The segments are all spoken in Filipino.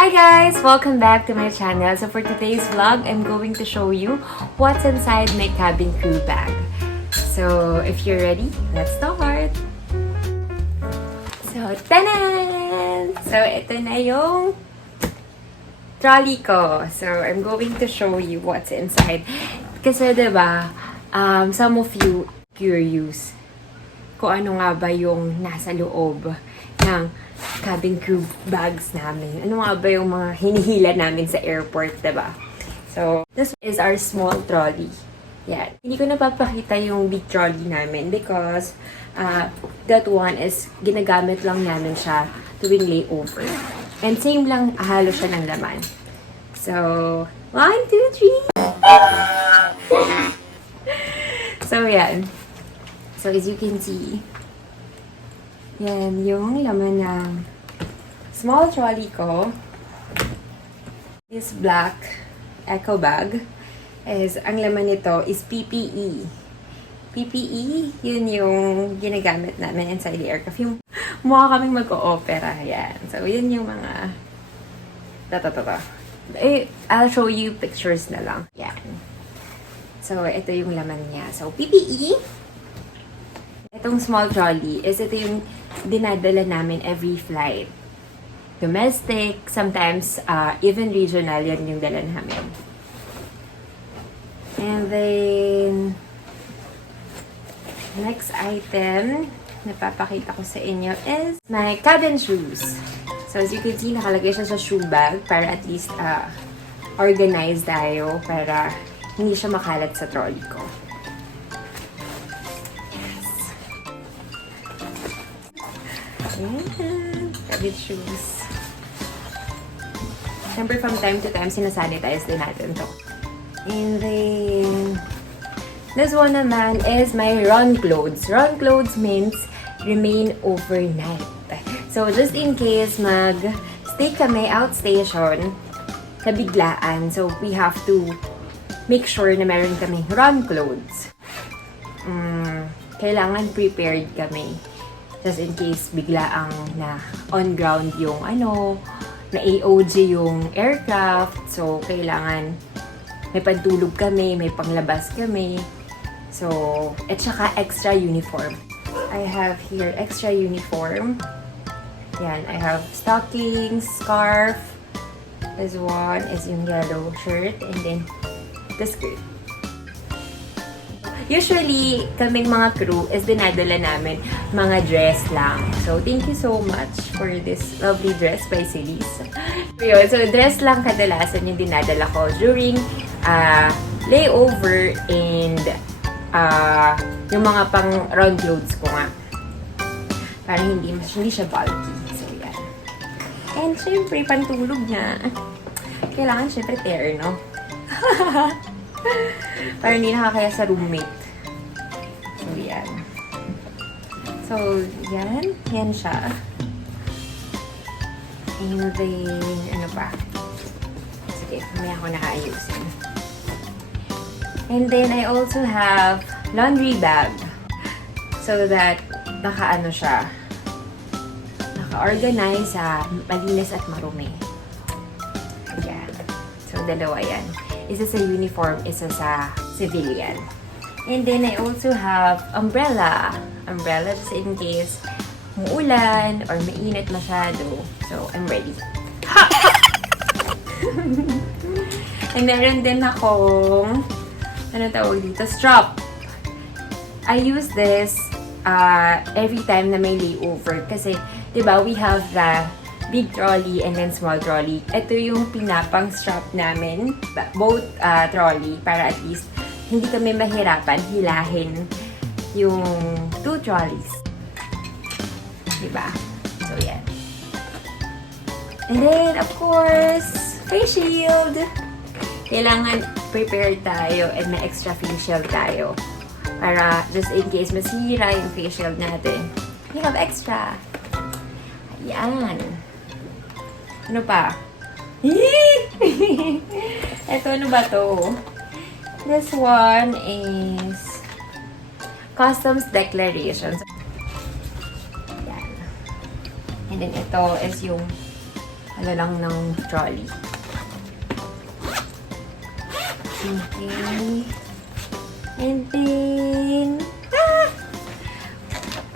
Hi guys! Welcome back to my channel. So for today's vlog, I'm going to show you what's inside my cabin crew bag. So if you're ready, let's start! So, tanan! So ito na yung trolley ko. So I'm going to show you what's inside. Kasi diba, some of you curious kung ano nga ba yung nasa loob ng cabin crew bags namin. Ano nga ba yung mga hinihila namin sa airport, diba? So, this is our small trolley. Yan. Hindi ko napapakita yung big trolley namin because that one is ginagamit lang namin siya tuwing layover. And same lang, halo siya ng laman. So, 1, 2, 3! So, yan. So, as you can see, yan yung laman ng small trolley ko. This black eco bag is, ang laman nito is PPE. PPE, yun yung ginagamit namin inside the aircraft. Yung mukha kaming mag-o-opera. Yan. So, yun yung mga I'll show you pictures na lang. Yan. So, ito yung laman niya. So, PPE. Itong small trolley is ito yung dinadala namin every flight. Domestic, sometimes even regional, yan yung dala namin. And then, next item na papakita ko sa inyo is my cabin shoes. So as you can see, nakalagay siya sa shoe bag para at least organized tayo para hindi siya makalat sa trolley ko. Ayan, cabin shoes. Siyempre, from time to time, sinasanitize din natin to. And then, this one naman is my run clothes. Run clothes means remain overnight. So, just in case mag-stay kami outstation, kabiglaan. So, we have to make sure na meron kami run clothes. Kailangan prepared kami. Just in case bigla ang na on ground yung na AOG yung aircraft. So, kailangan may pantulog kami, may panglabas kami. So, at saka extra uniform. I have here extra uniform. Yan, I have stockings, scarf. This one is yung yellow shirt and then the skirt. Usually, kaming mga crew is dinadala namin mga dress lang. So, thank you so much for this lovely dress by Celis. So, dress lang kadalasan yung dinadala ko during layover and yung mga pang round clothes ko nga. Para hindi siya bulky. So, yan. And, syempre, pantulog na. Kailangan, syempre, tear, no? Para hindi nakakaya sa roommate. So, yan. So, yan. Yan siya. And then, ano pa? Sige, may ako nakaayusin. And then, I also have laundry bag. So that, naka-organize sa malinis at marumi. Yan. So, dalawa yan. Isa sa uniform, isa sa civilian. And then, I also have umbrella. Umbrella just in case muulan or mainit masyado. So, I'm ready. And meron din akong, tawag dito? Strap. I use this every time na may layover. Kasi, diba, we have the big trolley and then small trolley. Ito yung pinapang strap namin, both trolley, para at least hindi kami mahirapan hilahin yung two trolleys. Diba? So, yan. And then, of course, face shield. Kailangan prepared tayo and may extra face shield tayo. Para just in case masira yung face shield natin, we have extra. Yan. Ano pa? Ito, ano ba to? This one is customs declarations. Yan. And then ito is yung ano lang ng trolley. Okay. And then,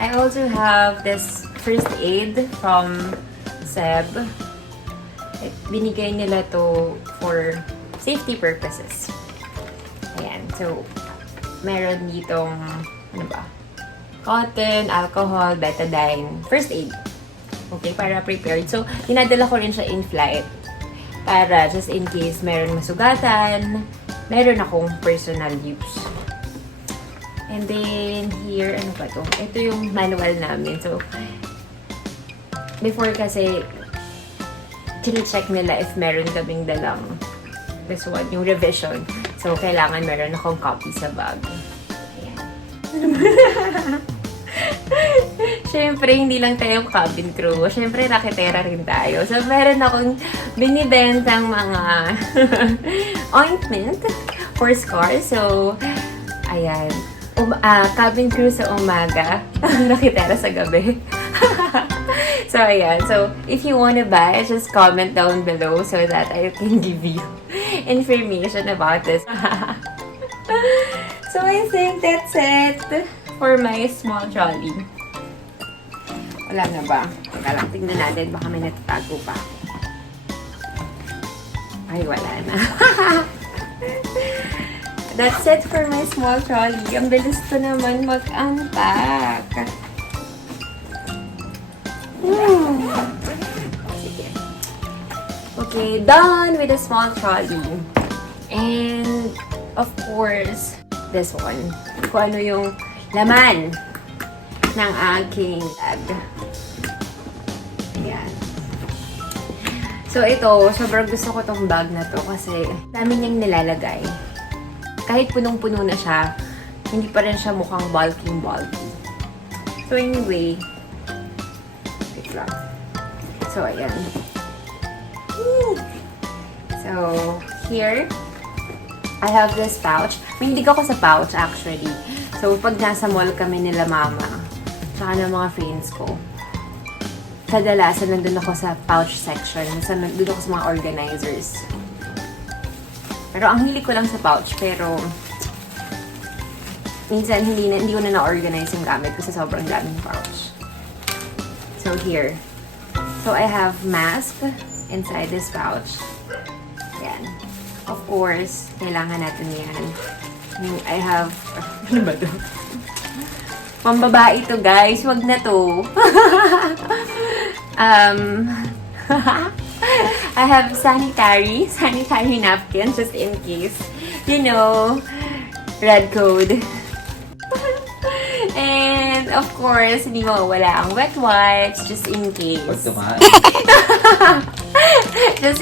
I also have this first aid from Seb. Binigay nila to for safety purposes. Ayan. So, meron ditong, ano ba? Cotton, alcohol, betadine, first aid. Okay, para prepared. So, dinadala ko rin siya in flight. Para just in case meron masugatan, meron akong personal use. And then, here, ano ba to? Ito yung manual namin. So, before kasi, check nila if meron kaming dalang this one, yung revision. So, kailangan meron akong copy sa bag. Ayan. Siyempre, hindi lang tayo cabin crew. Siyempre, raketera rin tayo. So, meron akong binibentang mga ointment for scars. So, ayan. Cabin crew sa umaga, raketera sa gabi. So, ayan. So, if you wanna buy, just comment down below so that I can give you information about this. So, I think that's it for my small trolley. Wala na ba? Teka lang, tingnan natin. Baka may natatago pa ako. Ay, wala na. That's it for my small trolley. Ang bilis ko naman mag-unpack. Sige. Okay, done with the small trolley. And, of course, this one. Kung ano yung laman ng aking bag. Ayan. So, ito, sobrang gusto ko tong bag na to kasi dami niyang nilalagay. Kahit punong-puno na siya, hindi pa rin siya mukhang bulky. So, anyway, so, ayan. So, here, I have this pouch. Mahilig ako sa pouch, actually. So, pag nasa mall kami nila mama, tsaka ng mga friends ko, kadalasan nandun ako sa pouch section. Nandun ako sa mga organizers. Pero ang hilig ko lang sa pouch, pero minsan hindi ko na na-organize yung gamit kasi sobrang daming pouch. So, here. So, I have mask inside this pouch. Yan. Of course, kailangan natin yan. I have... Ano ba ito? Pambabae to, guys. Wag na to. I have sanitary napkins just in case. You know, red code. And, of course, hindi mawawala ang wet wipes just in case. just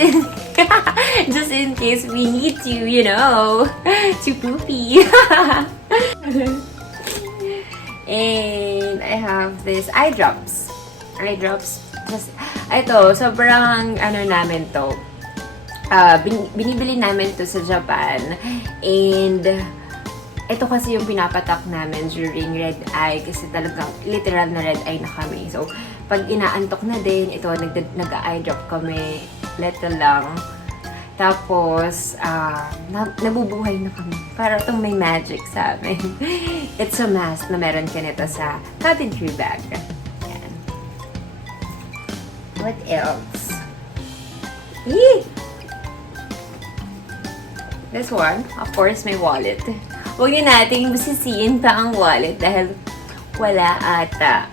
in case we need to, you know, to poopy. And I have this eye drops. Ito, sobrang ano namin to. Binibili namin to sa Japan. And ito kasi yung pinapatak namin during red eye kasi talagang literal na red eye na kami. So, pag inaantok na din, ito, nag-eye drop kami. Little lang. Tapos, nabubuhay na kami. Para itong may magic sa amin. It's a must na meron ka nito sa cabin crew bag. Yan. What else? Yee! This one, of course, may wallet. Huwag nyo nating busisiin pa ang wallet dahil wala ata.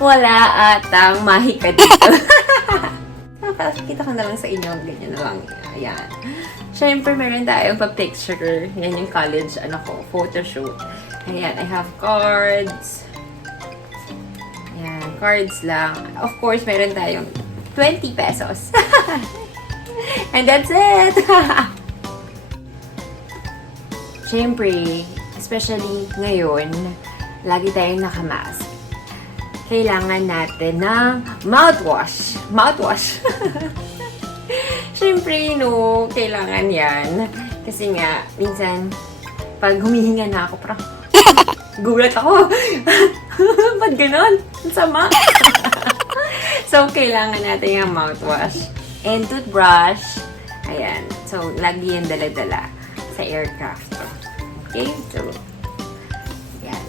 Wala atang mahika dito. Kita ko na lang sa inyo. Ganyan na lang. Ayan. Siyempre, meron tayong pa-picture. Yan yung college, photoshoot. Ayan, I have cards. Ayan, cards lang. Of course, meron tayong 20 pesos. And that's it! Siyempre, especially ngayon, lagi tayong nakamask. Kailangan natin ng mouthwash. Siyempre, kailangan yan. Kasi nga, minsan, pag humihinga na ako, parang, gulat ako. Ba't ganon? Ang sama. So, kailangan natin yung mouthwash. And toothbrush. Ayan. So, lagi yan dala-dala sa aircraft. Okay? So, yan.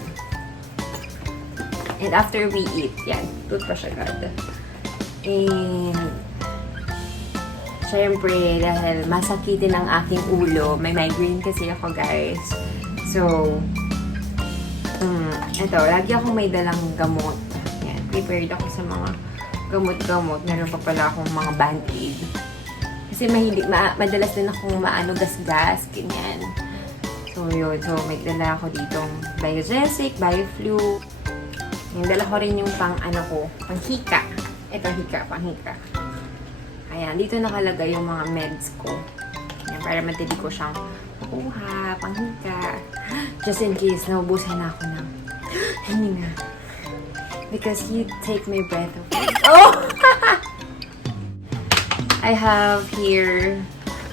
And after we eat, yan. Toothbrush agad. And, syempre, dahil masakitin ang aking ulo, may migraine kasi ako, guys. So, ito, lagi akong may dalang gamot. Yan. Prepared ako sa mga gamot-gamot. Meron pa pala akong mga band-aid. Kasi madalas din akong gas-gas, ganyan. So, yun. So, may dala ako ditong Biogesic, Bioflu. Yung dala ko rin yung pang-hika. Ito, pang-hika. Ayan, dito nakalagay yung mga meds ko. Ayan, para madali ko siyang makuha, pang-hika. Just in case, naubusan na ako ng hininga. Because you take my breath away. Oh! I have here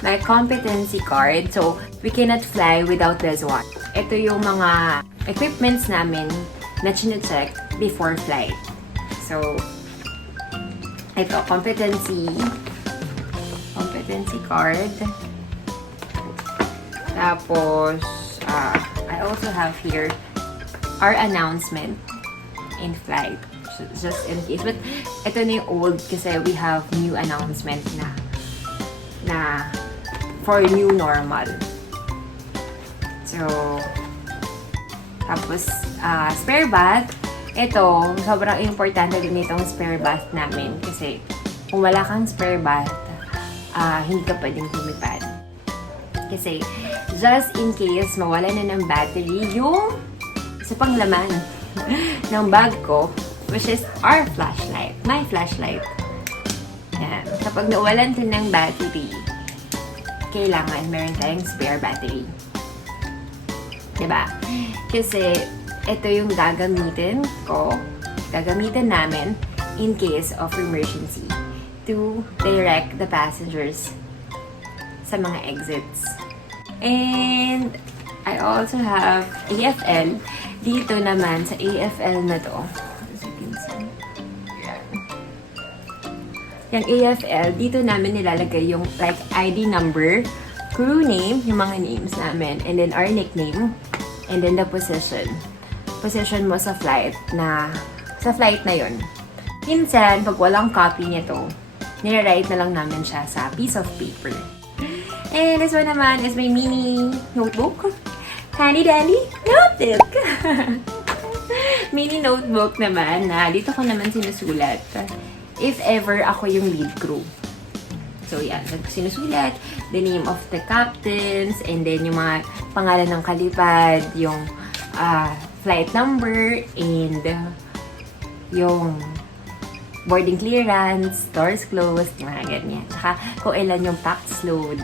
my competency card. So, we cannot fly without this one. Ito yung mga equipments namin na chine-check before flight. So, ito, competency card. Tapos, I also have here our announcement in flight. Just in case. But, ito na yung old kasi we have new announcement na for new normal. So, tapos, spare bath. Ito, sobrang importante din itong spare bath namin kasi kung wala kang spare bath, hindi ka pwedeng lumipad. Kasi, just in case mawala na ng battery, yung isa pang laman ng bag ko, which is our flashlight. My flashlight. Yan. Kapag nawalan din ng battery, kailangan meron tayong spare battery. Diba? Kasi, ito yung gagamitin namin in case of emergency to direct the passengers sa mga exits. And, I also have AFL. Dito naman, sa AFL na to, yung AFL, dito namin nilalagay yung like ID number, crew name, yung mga names namin, and then our nickname, and then the position. Position mo sa flight na yun. Minsan, pag walang copy nito, nire-write na lang namin siya sa piece of paper. And this one naman is my mini notebook. Handy dandy notebook. Mini notebook naman na dito ko naman sinusulat if ever ako yung lead crew. So, yan. Sinusulat the name of the captains and then yung mga pangalan ng kalipad, yung flight number, and yung boarding clearance, doors closed, yung mga ganyan. Saka kung ilan yung pax load,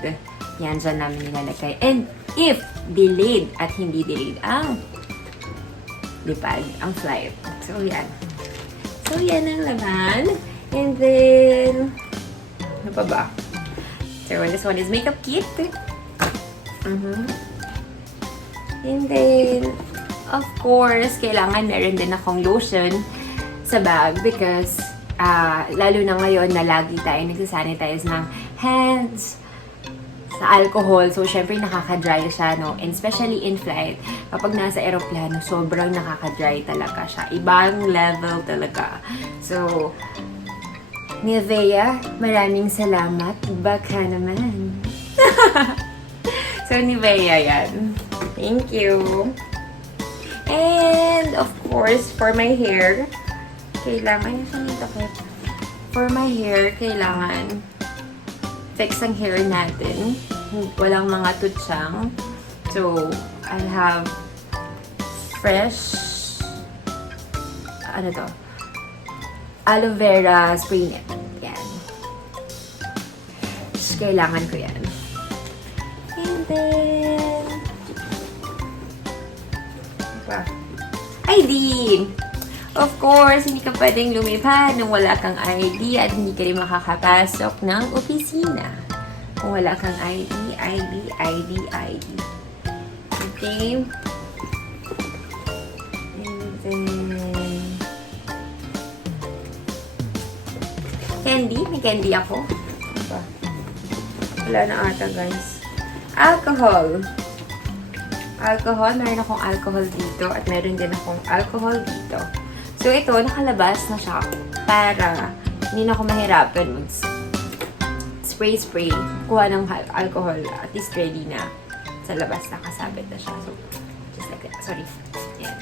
yan, dyan namin nilalagay. And if delayed at hindi delayed ang lipad, ang flight. So, yan. So, yan ang laman. And then, ano pa ba? So, this one is makeup kit. And then, of course, kailangan meron din akong lotion sa bag because lalo na ngayon na lagi tayo nagsasanitize ng hands sa alcohol. So, syempre nakaka-dry siya, no? And especially in flight, kapag nasa aeroplano, sobrang nakaka-dry talaga siya. Ibang level talaga. So, Nivea, maraming salamat. Baka naman. So, Nivea yan. Thank you. And, of course, for my hair, kailangan, for my hair, kailangan fix ang hair natin. Walang mga tutsang. So, I'll have fresh, aloe vera spray net. Yan. Kailangan ko yan. And then, ID! Of course, hindi ka pwedeng lumipad nung wala kang ID at hindi ka rin makakapasok ng opisina. Kung wala kang ID. Okay? And then, candy. May candy ako. Wala na ata, guys. Alcohol. Alcohol. Meron akong alcohol dito at meron din akong alcohol dito. So, ito, nakalabas na siya para hindi na ako mahirapan spray-spray. Kuha ng alcohol. At least ready na. Sa labas, nakasabit na siya. So, just like that. Sorry. Yan.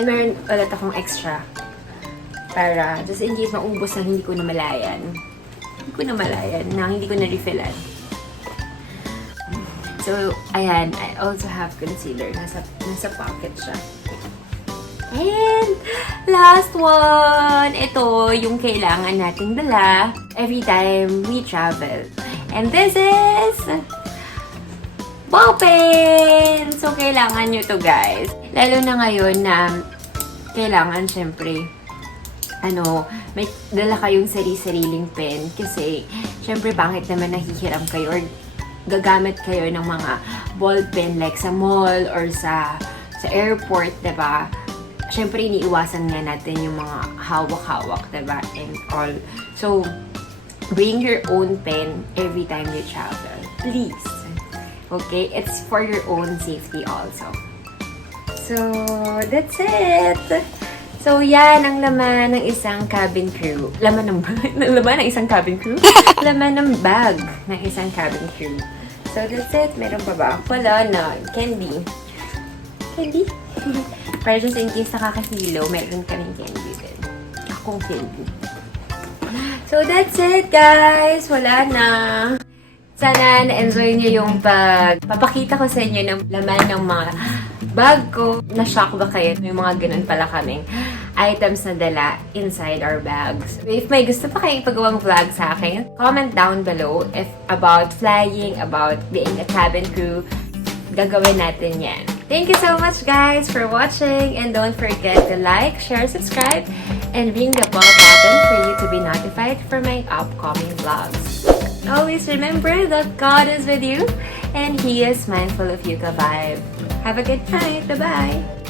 And meron ulit akong extra. Para, just in case maubos na hindi ko na malayan. Hindi ko na refillan. So, ayan. I also have concealer. Nasa pocket siya. And, last one! Ito, yung kailangan nating dala every time we travel. And this is ball pen! So, kailangan nyo to, guys. Lalo na ngayon na kailangan, syempre, may dala kayong sari-sariling pen. Kasi, syempre, bakit naman nahihiram kayo or gagamit kayo ng mga ball pen like sa mall or sa airport, diba? Siyempre, iniiwasan nga natin yung mga hawak-hawak, diba? And all. So, bring your own pen every time you travel. Please. Okay? It's for your own safety also. So, that's it. So, yan ang laman ng isang cabin crew. Laman ng isang cabin crew? Laman ng bag ng isang cabin crew. So, that's it. Meron pa ba? Wala na. Candy. Candy? Para just in case nakakahilo, meron kaming candy din. Akong candy. So, that's it, guys. Wala na. Sana na-enjoy niyo yung papakita ko sa inyo ng laman ng mga bag ko. Na-shock ba kayo? May mga ganun pala kaming items na dala inside our bags. If may gusto pa kayong ipagawang vlog sa akin, comment down below if about flying, about being a cabin crew. Gagawin natin yan. Thank you so much, guys, for watching. And don't forget to like, share, subscribe, and ring the bell button for you to be notified for my upcoming vlogs. Always remember that God is with you, and He is mindful of you, ka-vibe. Have a good night. Bye-bye.